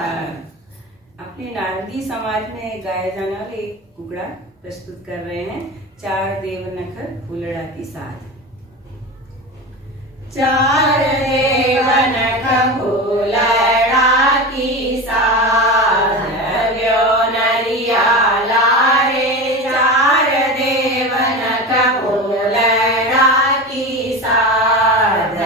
अपने नारदी समाज में गाया जाने वाले एक कुकड़ा प्रस्तुत कर रहे हैं। चार देव नखर फूलड़ा की साथ। चार देव नख फूलड़ा की साथ, व्यो नरिया लारे। चार देव नख फूलड़ा की साथ,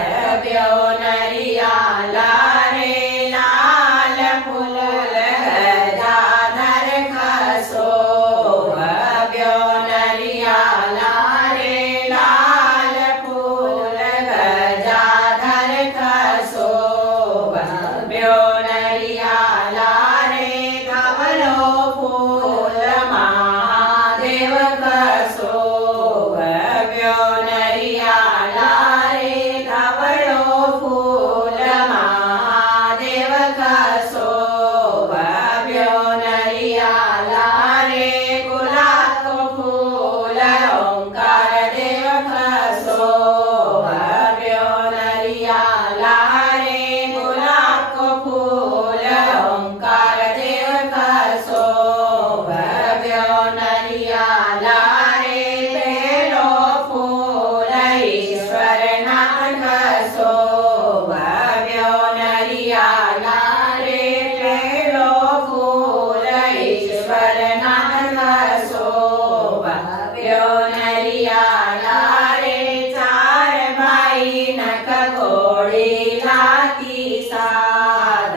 व्यो नरिया लारे। लाल फूल गजाधर खसो, व्यो नरिया लारे। लाल फूल गजाधर खसो, व्यो नरिया लारे। धवलो फूल महादेव खसो, व्यो नरिया लारे। धवलो फूल महादेव खसो, व्यो नरिया लारे। गुलाब को फूल ओंकार देव खसो, व्यो नरिया लारे। गुलाब को फूल ओंकार देव खसो, व्यो नरिया लारे। पेलो फूल ईश्वर नाथ खसो, व्यो नरिया लारे। पेलो फूल ईश्वर नाथ खसो, व्यो नरिया लारे। चार भाई नख घोड़ीला की साथ,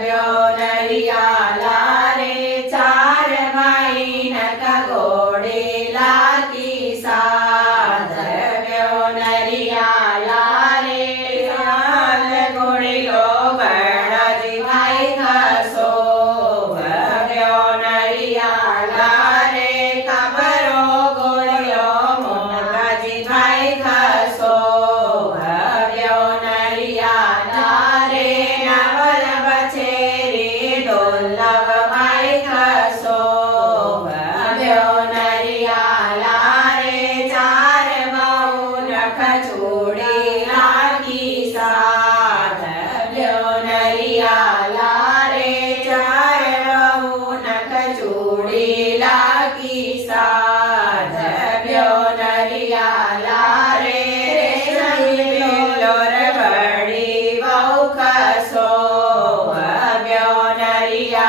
व्यो नरिया लारे। चार भाई नख घोड़ीला की साथ, व्यो नरिया लारे। लाल घोड़ीलो बड़ाजी भाई खसो, व्यो नरिया लारे। कबरो घोड़ियो मोटाजी भाई खसो, व्यो नरिया लारे। नवल बछेरी डोलव भाई खसो, व्यो नरिया लारे। चार बाहु नख चूड़ीला की साथ, व्यो नरिया लारे। चार बाहु नख चूड़ीला की साथ, व्यो नरिया लारे। लोर बड़ी बहु खसो, व्यो नरिया